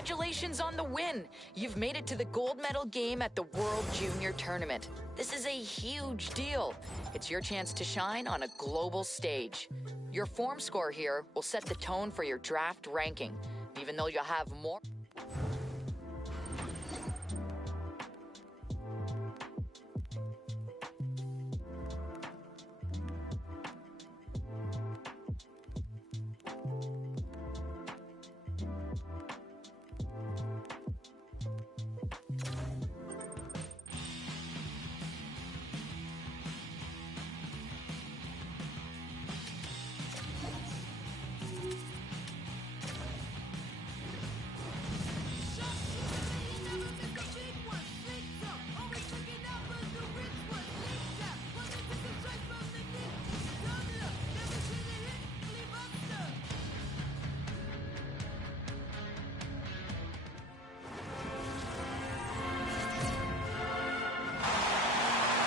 Congratulations on the win! You've made it to the gold medal game at the World Junior Tournament. This is a huge deal. It's your chance to shine on a global stage. Your form score here will set the tone for your draft ranking, even though you'll have more...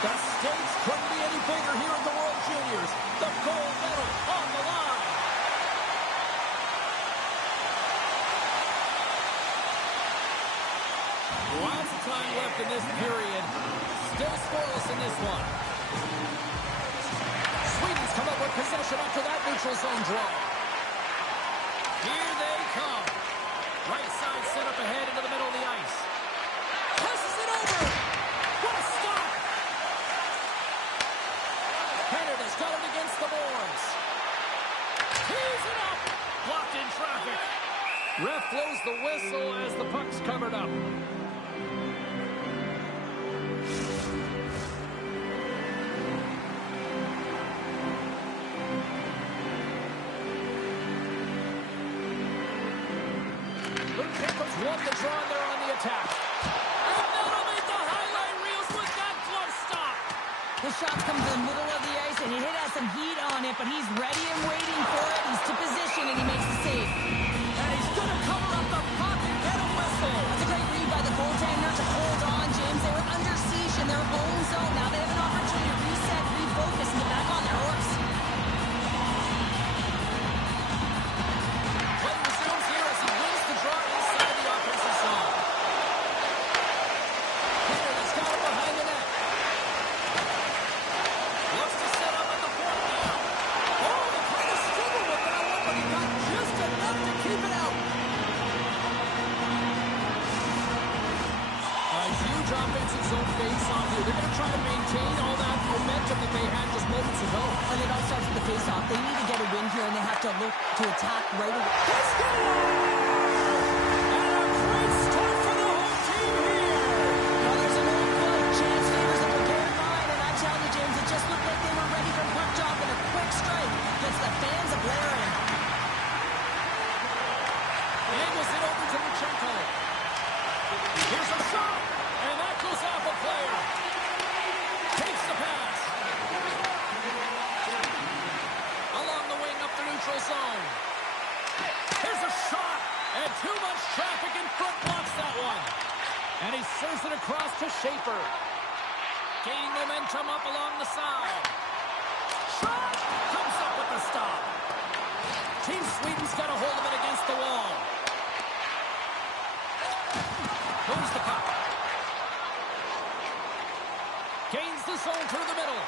The stakes couldn't be any bigger here at the World Juniors. The gold medal on the line. Lots of time left in this period. Still scoreless in this one. Sweden's come up with possession after that neutral zone draw. Here they come. Right side set up ahead into the middle of the ice. Passes it over. What a stop. Canada's got it against the boards. Tees it up. Blocked in traffic. Ref blows the whistle as the puck's covered up. Lukashenko's won the draw and they're on the attack. And that'll make the highlight reels with that glove stop. The shot comes in the middle of the ice, and he has some heat on it, but he's ready and waiting for it. He's to position, and he makes the save. And he's going to cover up the puck and get a whistle. That's a great read by the goaltender to hold on, James. They were under siege in their own zone. Now they have an opportunity to reset, refocus, and get back on their horse. Play resumes here as he wins the draw inside the offensive zone. Canada's got it behind the net. Looks to set up at the point now. Oh, they kind of struggled with that one, but he got just enough to keep it out. A huge offensive zone face-off here. They're going to try to maintain all that momentum that they had just moments ago. And it all starts with the face-off. They need to get a win here, and they have to look to attack right away. He's got it! And a great start for the home team here. Now there's an old blood. Chance favors the prepared mind, and I tell you, James, it just looked like they were ready for puck drop, and a quick strike gets the fans a blaring. Angles it over to Lukashenko. Here's a shot, and that goes off a player. Takes the pass. Along the wing up the neutral zone. Here's a shot, and too much traffic in front blocks that one. And he serves it across to Schaefer. Gaining momentum up along the side. Shot! Comes up with the stop. Team Sweden's got a hold of it against the wall. Moves the puck. Gains the zone through the middle.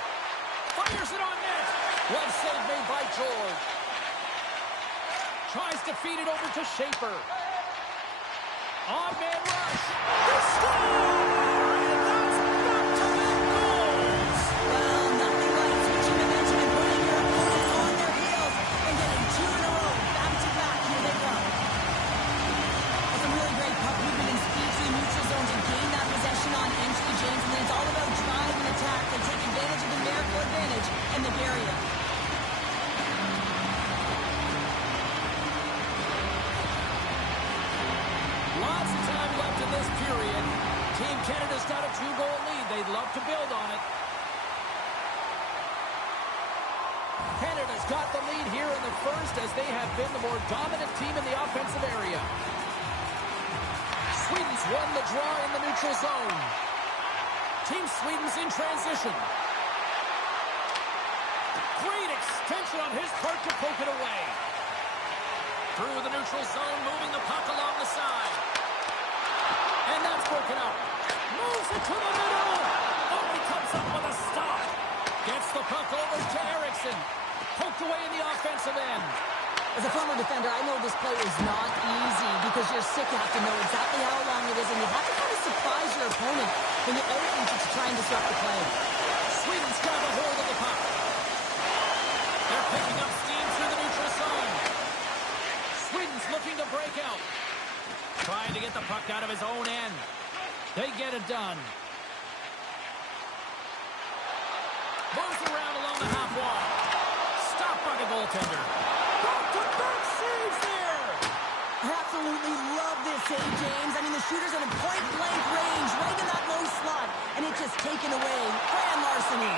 Fires it on net. One save made by George. Tries to feed it over to Schaefer. Odd man rush. They score! And that's back-to-back goals. Well, nothing like switching momentum and putting your opponent on their heels and getting two in a row. Back-to-back, here they come. That's a really great puck movement and speed to the neutral zone to gain that possession on entry, James. And then it's all about drive and attack. They take advantage of the numerical advantage and the barrier. Lots of time left in this period. Team Canada's got a 2-goal lead. They'd love to build on it. Canada's got the lead here in the first as they have been the more dominant team in the offensive area. Sweden's won the draw in the neutral zone. Team Sweden's in transition. Great extension on his part to poke it away. Through the neutral zone, moving the puck along the side. And that's broken up. Moves it to the middle. Oh, he comes up with a stop. Gets the puck over to Eriksson. Poked away in the offensive end. As a former defender, I know this play is not easy because you're sick. You have to know exactly how long it is, and you have to kind of surprise your opponent when you outreach it to try and disrupt the play. Sweden's got a hold of the puck. They're picking up steam through the neutral zone. Sweden's looking to break out. Trying to get the puck out of his own end. They get it done. Moves around along the half wall. Stopped by the goaltender. Back-to-back saves there. I absolutely love this save, James. I mean, the shooter's in a point-blank range, right in that low slot, and it's just taken away. Grand larceny.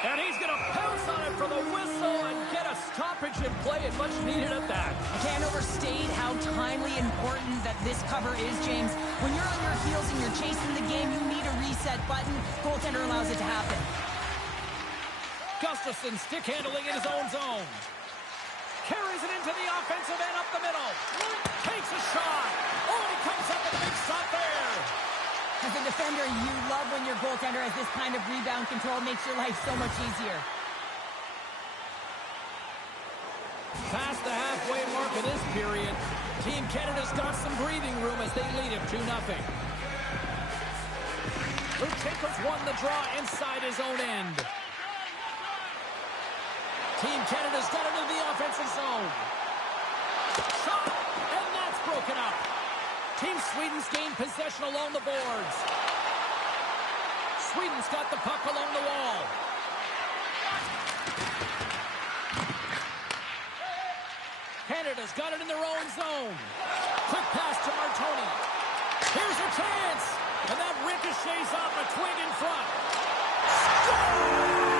And he's going to pounce on it for the whistle and get a stoppage in play, and much needed at that. I can't overstate how timely important that this cover is, James. When you're on your heels and you're chasing the game, you need a reset button. Goaltender allows it to happen. Gustafsson stick handling in his own zone. Carries it into the offensive end up the middle. Takes a shot. Oh, he comes up with a big stop there. As a defender, you love when your goaltender has this kind of rebound control. Makes your life so much easier. Past the halfway mark of this period, Team Canada's got some breathing room as they lead him 2-0. Lutsenko's won the draw inside his own end. Team Canada's got it in the offensive zone. Shot, and that's broken up. Team Sweden's gained possession along the boards. Sweden's got the puck along the wall. Canada's got it in their own zone. Quick pass to Martoni. Here's a chance. And that ricochets off a twig in front. Scores!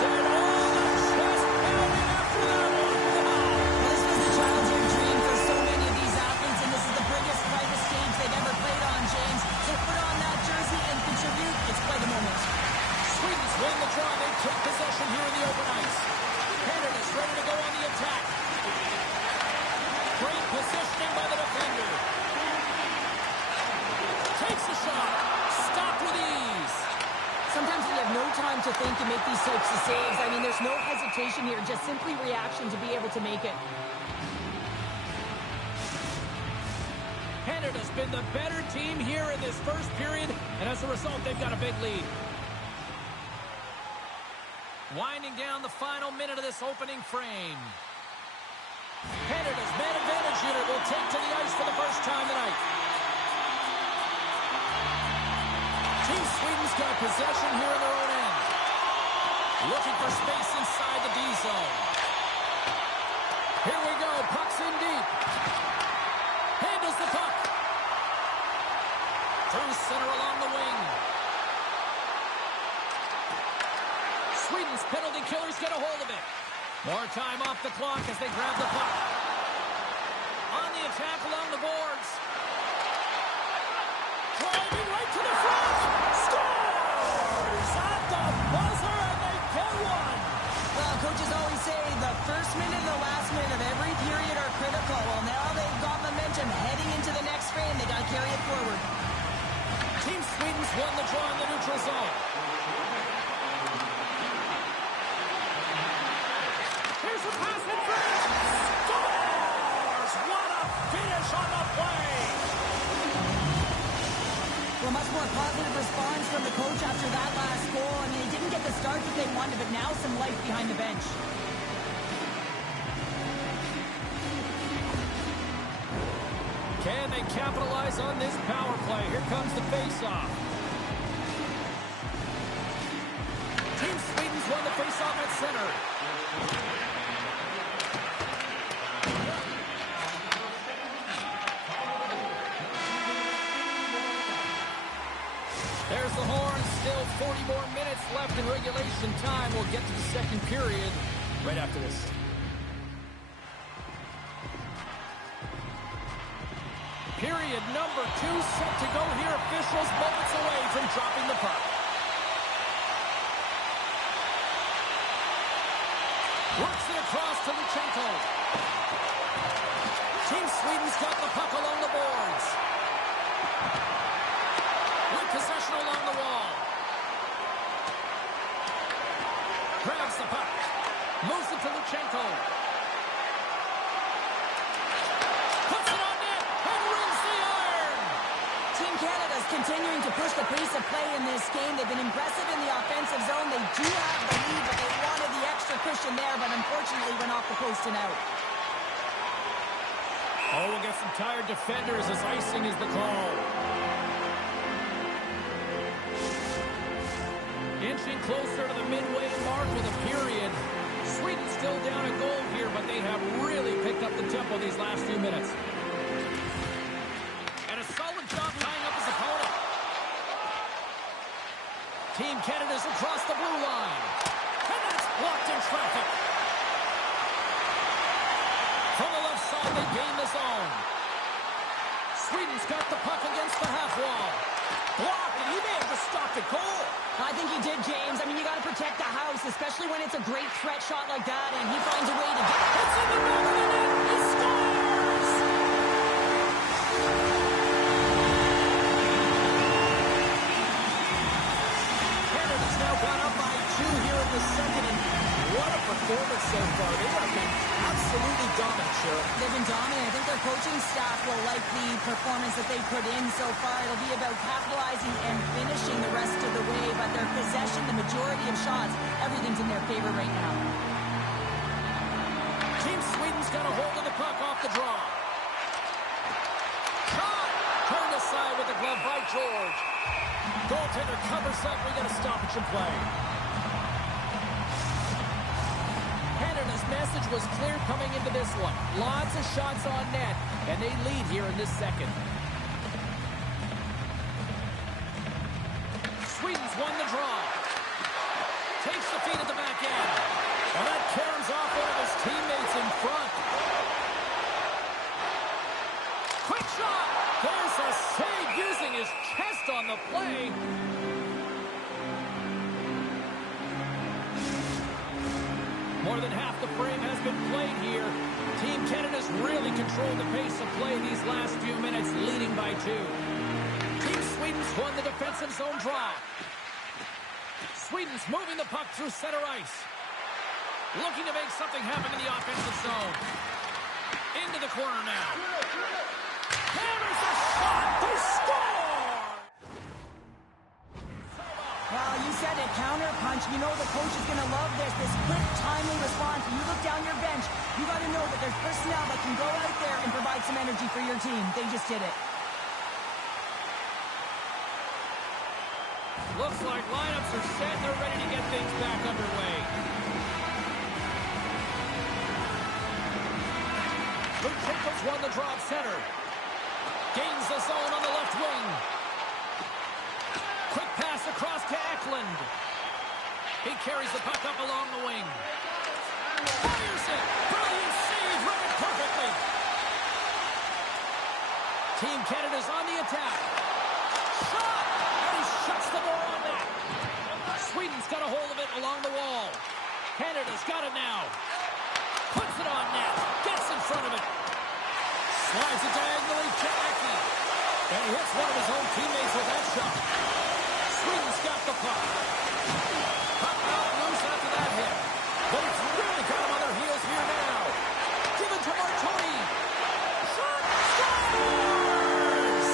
And all the chest pounding after that one. Wow. This was a childhood dream for so many of these athletes, and this is the biggest, brightest stage they've ever played on, James. So put on that jersey and contribute. It's quite a moment. Sweden's win the draw. They take possession here in the open ice. Canada's ready to go on the attack. Great positioning by the defender. Takes a shot. Stopped with ease. Sometimes when you have no time to think and make these types of saves, I mean, there's no hesitation here, just simply reaction to be able to make it. Canada's been the better team here in this first period, and as a result, they've got a big lead. Winding down the final minute of this opening frame. Canada's man advantage unit will take to the ice for the first time tonight. Team Sweden's got possession here in their own end. Looking for space inside the D zone. Here we go. Puck's in deep. Handles the puck. Through center along the wing. Sweden's penalty killers get a hold of it. More time off the clock as they grab the puck. On the attack along the boards. Driving right to the front. Scores! At the buzzer, and they get one. Well, coaches always say the first minute and the last minute of every period are critical. Well, now they've got momentum heading into the next frame. They got to carry it forward. Team Sweden's won the draw in the neutral zone. Here's a pass in front. Scores! What a finish on the play! Well, much more positive response from the coach after that last goal. I mean, they didn't get the start that they wanted, but now some life behind the bench. Can they capitalize on this power play? Here comes the face-off. Team Sweden's won the face-off at center. There's the horn. Still 40 more minutes left in regulation time. We'll get to the second period right after this. Period number 2 set to go here. Officials moments away from dropping the puck. Works it across to Lutsenko. Team Sweden's got the puck along the boards. possession along the wall. Grabs the puck. Moves it to Luchenko. Puts it on net and rings the iron. Team Canada's continuing to push the pace of play in this game. They've been impressive in the offensive zone. They do have the lead, but they wanted the extra cushion there, but unfortunately went off the post and out. Oh, we'll get some tired defenders as icing is the call. Inching closer to the midway mark with a period. Sweden still down a goal here, but they have really picked up the tempo these last few minutes. And a solid job tying up his opponent. Team Canada's across the blue line. And that's blocked in traffic. From the left side, they gain the zone. Sweden's got the puck against the half wall. Blocked, and he may have just stopped it cold. I think he did, James. I mean, you got to protect the house, especially when it's a great threat shot like that, and he finds a way to get it. It's in the middle of the net. He scores! Canada's now gone up by 2 here in the second, and what a performance so far. They have been absolutely dominant, Cheryl. They've been dominant. I think their coaching staff will like the performance that they put in so far. It'll be about capitalizing and finishing the rest of the way, but their possession, the majority of shots, everything's in their favor right now. Team Sweden's got a hold of the puck off the draw. Shot! Turned aside with the glove by George. Goaltender covers up. We got a stoppage in play. Canada's message was clear coming into this one. Lots of shots on net, and they lead here in this second. Sweden's won the draw. Takes the feed at the back end. And that caroms off one of his teammates in front. Quick shot! There's a save using his chest on the play. More than half the frame has been played here. Team Canada's really controlled the pace of play these last few minutes, leading by 2. Team Sweden's won the defensive zone draw. Sweden's moving the puck through center ice. Looking to make something happen in the offensive zone. Into the corner now. Hammers a shot. They score! Well, you said it, counter punch. You know the coach is going to love this. This quick, timely response. When you look down your bench, you got to know that there's personnel that can go out there and provide some energy for your team. They just did it. Looks like lineups are set. They're ready to get things back underway. Luchenko's won the draw at center. Gains the zone on the left wing. Quick pass across to Eklund. He carries the puck up along the wing. Fires it. Brilliant save. Read it perfectly. Team Canada's on the attack. Shot! And he shuts the door on that. Sweden's got a hold of it along the wall. Canada's got it now. Puts it on net. Gets in front of it. Slides it diagonally to Aki. And he hits one of his own teammates with that shot. Sweden's got the puck. Puck out loose after that hit. But it's really got him on their heels here now. Give it to Martoni. Shot! Scores!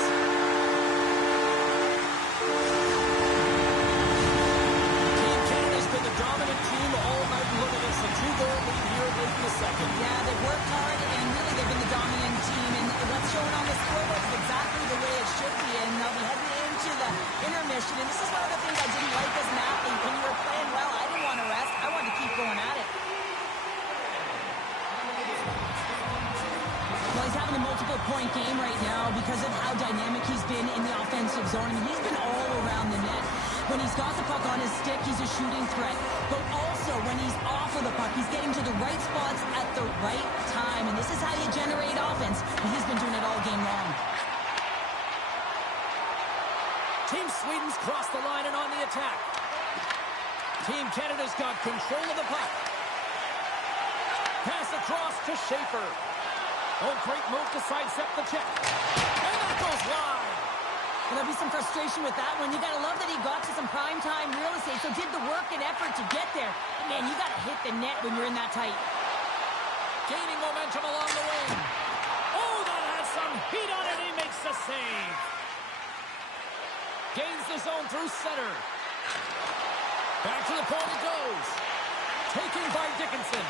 Team Canada's been the dominant team all night. Look at this, a 2-goal lead here late in the second. Yeah, they've worked hard, and really they've been the dominant team. And what's shown on the scoreboard is exactly the way it should be. And they'll be heading into the intermission. And this is one of the things I didn't like as an athlete. When you were playing well, I didn't want to rest. I wanted to keep going at it. Well, he's having a multiple-point game right now because of how dynamic he's been in the offensive zone. I mean, he's been all around the net. When he's got the puck on his stick, he's a shooting threat. But also, when he's off of the puck, he's getting to the right spots at the right time. And this is how you generate offense. And he's been doing it all game long. Team Sweden's crossed the line and on the attack. Team Canada's got control of the puck. Pass across to Schaefer. Oh, great move to sidestep the check. And that goes wide. Well, there'll be some frustration with that one. You got to love that he got to some prime-time real estate, so did the work and effort to get there. But, man, you got to hit the net when you're in that tight. Gaining momentum along the wing. Oh, that has some heat on it. He makes the save. Gains the zone through center. Back to the point it goes. Taken by Dickinson.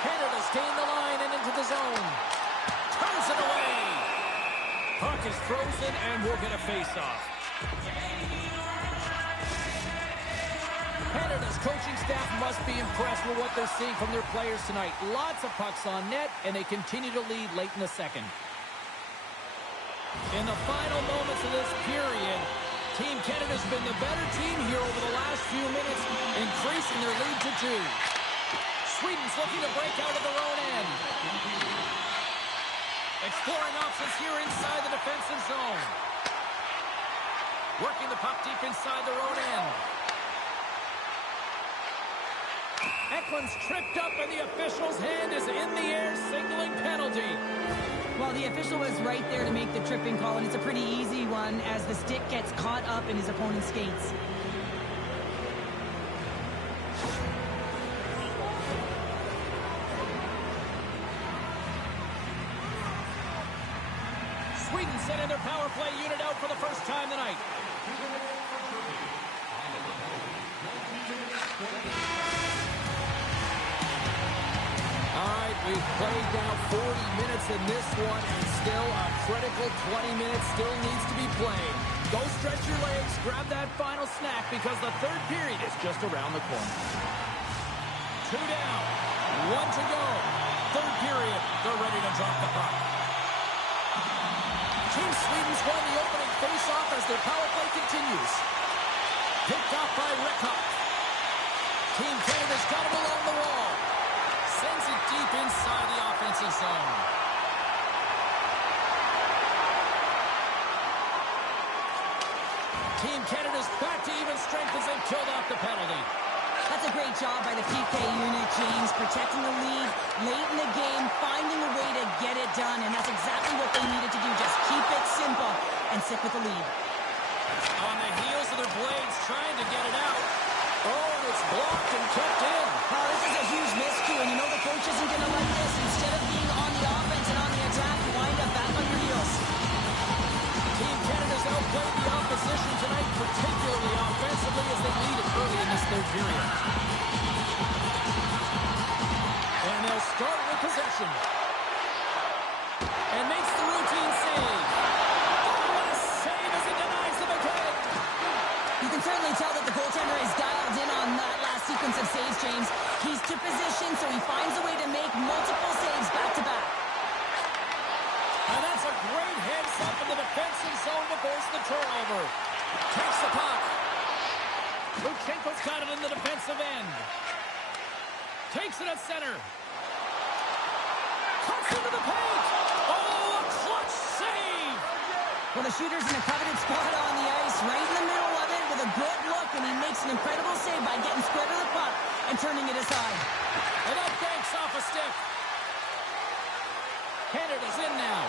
Canada's gained the line and into the zone. Turns it away. Puck is frozen and we'll get a face-off. Canada's coaching staff must be impressed with what they're seeing from their players tonight. Lots of pucks on net, and they continue to lead late in the second. In the final moments of this period, Team Canada's been the better team here over the last few minutes, increasing their lead to 2. Sweden's looking to break out of their own end. Exploring options here inside the defensive zone. Working the puck deep inside their own end. Eklund's tripped up and the official's hand is in the air, signaling penalty. Well, the official was right there to make the tripping call, and it's a pretty easy one as the stick gets caught up in his opponent's skates. Sweden sending their power play unit out for the first time tonight. All right, we've played now 40 minutes in this one, and still a critical 20 minutes still needs to be played. Go stretch your legs, grab that final snack, because the third period is just around the corner. 2 down, 1 to go. Third period, they're ready to drop the puck. Team Sweden's won the opening face-off as their power play continues. Picked off by Rickhoff. Team Canada's got him along the wall. Sends it deep inside the offensive zone. Team Canada's back to even strength as they've killed off the penalty. That's a great job by the PK unit, James, protecting the lead late in the game, finding a way to get it done, and that's exactly what they needed to do. Just keep it simple and stick with the lead. On the heels of their blades, trying to get it out. Oh, and it's blocked and kept in. Oh, this is a huge miscue, and you know the coach isn't going to like this. Instead of being on the offense and on the attack, you wind up back on your heels. Team Canada's outplayed the opposition tonight, particularly offensively, as they lead it early in this third period. And they'll start with possession. And makes the routine save. Oh, what a save as he denies them again. You can certainly tell that the goaltender is dialed in on that last sequence of saves, James. He's to position, so he finds a way to make multiple saves back-to-back. And that's a great heads-up in the defensive zone to force the turnover. Takes the puck. Luchenko's got it in the defensive end. Takes it at center. Cuts into the paint. Oh, a clutch save. Well, the shooter's in a coveted spot on the ice, right in the middle of it with a good look, and he makes an incredible save by getting square to the puck and turning it aside. And that banks off a stick. Canada's in now.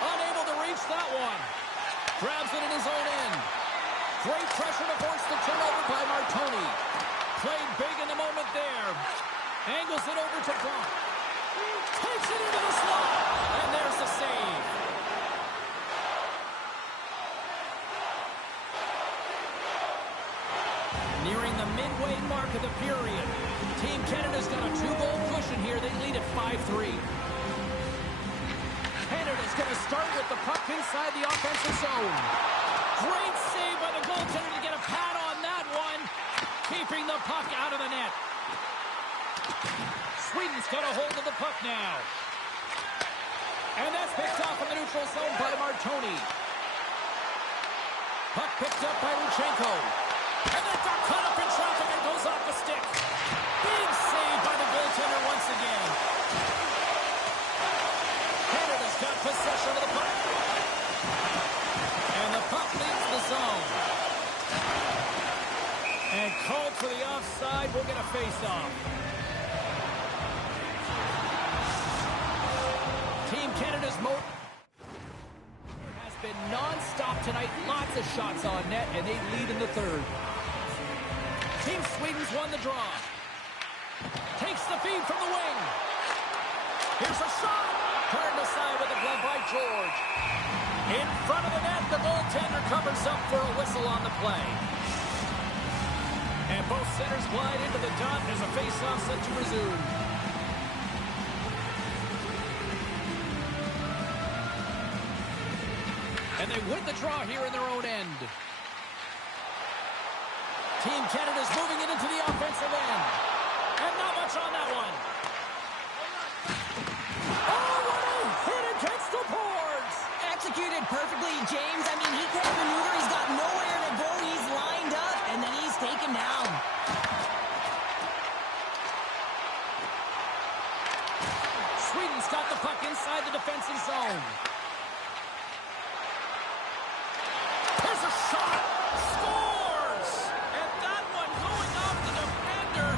Unable to reach that one. Grabs it in his own end. Great pressure to force the turnover by Martoni. Played big in the moment there. Angles it over to Brock. Takes it into the slot. And there's the save. Nearing the midway mark of the period. Team Canada's got a 2-goal cushion here. They lead at 5-3. Canada's going to start with the puck inside the offensive zone. Great save by the goaltender to get a pad on that one. Keeping the puck out of the net. Sweden's got a hold of the puck now. And that's picked off in the neutral zone by Martoni. Puck picked up by Luchenko. And that got caught up in traffic and goes off the stick. Big save by the goaltender once again. Canada's got possession of the puck. And the puck leaves the zone. And called for the offside. We'll get a face-off. Team Canada's top tonight. Lots of shots on net, and they lead in the third. Team Sweden's won the draw. Takes the feed from the wing. Here's a shot. Turned aside with a glove by George. In front of the net, the goaltender covers up for a whistle on the play. And both centers glide into the dot as a face-off set to resume. And they win the draw here in their own end. Team Canada's moving it into the offensive end. And not much on that one. Oh, what a hit against the boards! Executed perfectly, James. I mean, he can't maneuver. He's got nowhere to go. He's lined up, and then he's taken down. Sweden's got the puck inside the defensive zone. There's a shot! Scores! And that one going off the defender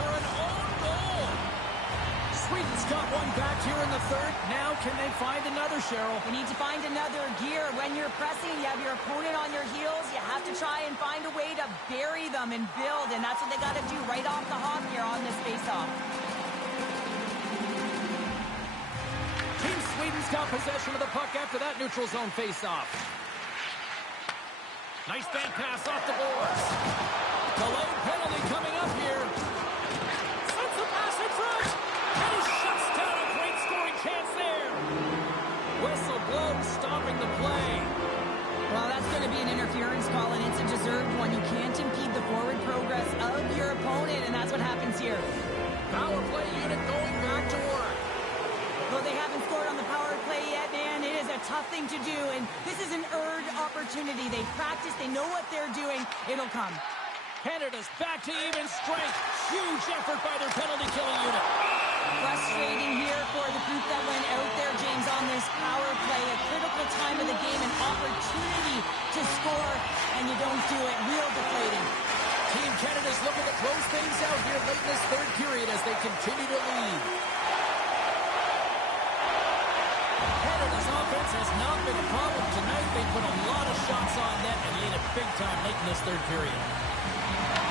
for an own goal. Sweden's got one back here in the third. Now can they find another, Cheryl? You need to find another gear. When you're pressing, you have your opponent on your heels. You have to try and find a way to bury them and build, and that's what they got to do right off the hop here on this faceoff. Team Sweden's got possession of the puck after that neutral zone faceoff. Nice bank pass off the boards. Delayed penalty coming up here. Sends the pass in front. And he shuts down a great scoring chance there. Whistle blows, stopping the play. Well, that's going to be an interference call, and it's a deserved one. You can't impede the forward progress of your opponent, and that's what happens here. Power play unit going back to work. Though they haven't scored on the power play yet, man, it is a tough thing to do, and this is an earned opportunity. They practice, they know what they're doing. It'll come. Canada's back to even strength. Huge effort by their penalty-killing unit. Frustrating here for the group that went out there, James, on this power play. A critical time of the game, an opportunity to score, and you don't do it. Real deflating. Team Canada's looking to close things out here late in this third period as they continue to lead. Canada's offense has not been a problem tonight. They put a lot of shots on net and lead it big time late in this third period.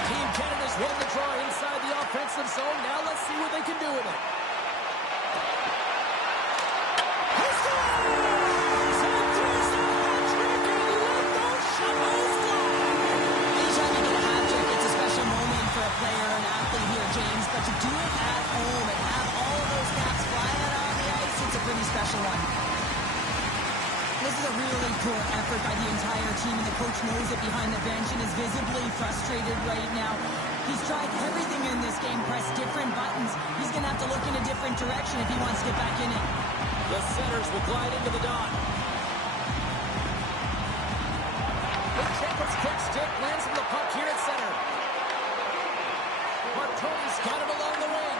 Team Canada's won the draw inside the offensive zone. Now let's see what they can do with it. He scores! And there's a hat-trick, and let those shovels fly! Anytime you get a hat-trick, it's a special moment for a player, an athlete here, James. But to do it at home and have all of those caps flying out on the ice, it's a pretty special one. This is a really poor effort by the entire team, and the coach knows it behind the bench and is visibly frustrated right now. He's tried everything in this game, pressed different buttons. He's going to have to look in a different direction if he wants to get back in it. The centers will glide into the dot. Jacob's quick stick lands on the puck here at center. Martoni's got it along the wing.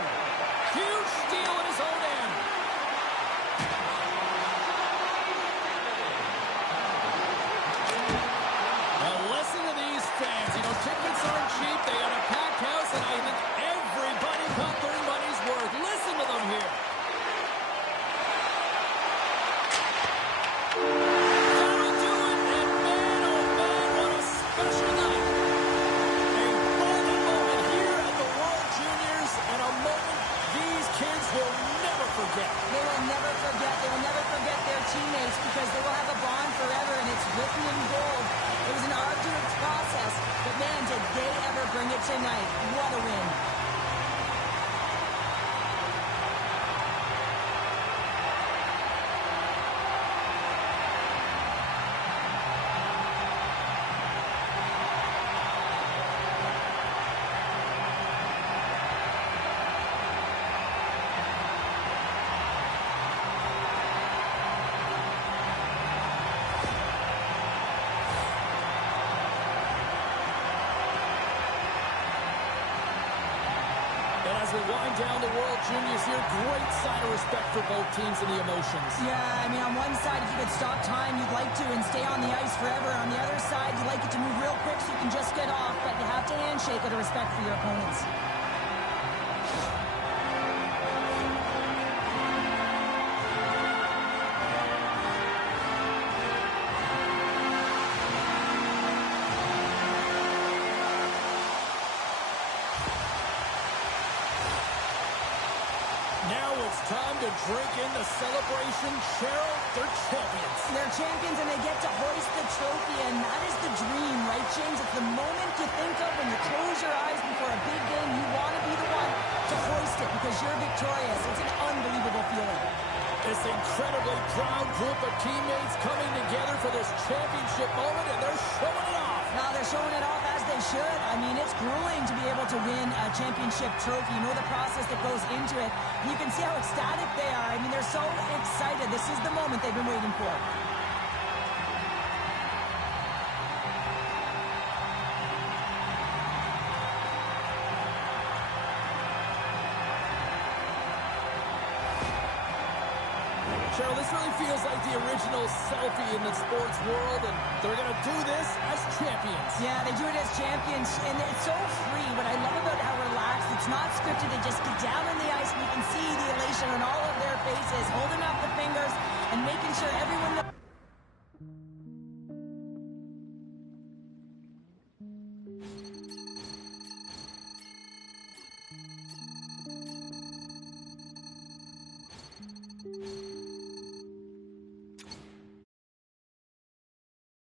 Huge steal in his own end. Now listen to these fans. You know, tickets aren't cheap. They got a packed house, and I think everybody got their money's worth. Listen to them here. That'll do it, and man, oh man, what a special night. A golden moment here at the World Juniors, and a moment these kids will never forget. They will never forget. They will never forget their teammates because they will have a bond forever, and it's written in gold. It was an arduous process, but man, did they ever bring it tonight. What a win. And as we wind down the World Juniors here, great sign of respect for both teams and the emotions. Yeah, I mean, on one side, if you could stop time, you'd like to and stay on the ice forever. On the other side, you'd like it to move real quick so you can just get off, but you have to handshake out of respect for your opponents. Time to drink in the celebration. Cheryl, they're champions. They're champions, and they get to hoist the trophy, and that is the dream, right, James? It's the moment you think of when you close your eyes before a big game. You want to be the one to hoist it because you're victorious. It's an unbelievable feeling. This incredibly proud group of teammates coming together for this championship moment, and they're showing it off. Now they're showing it off as they should. I mean, it's grueling to be able to win a championship trophy. You know the process that goes into it. You can see how ecstatic they are. I mean, they're so excited. This is the moment they've been waiting for. Cheryl, this really feels like the original selfie in the sports world, and they're going to do this as champions. Yeah, they do it as champions, and it's so free. What I love about how relaxed, it's not scripted. They just get down on the ice, and you can see the elation on all of their faces, holding up the fingers and making sure everyone knows.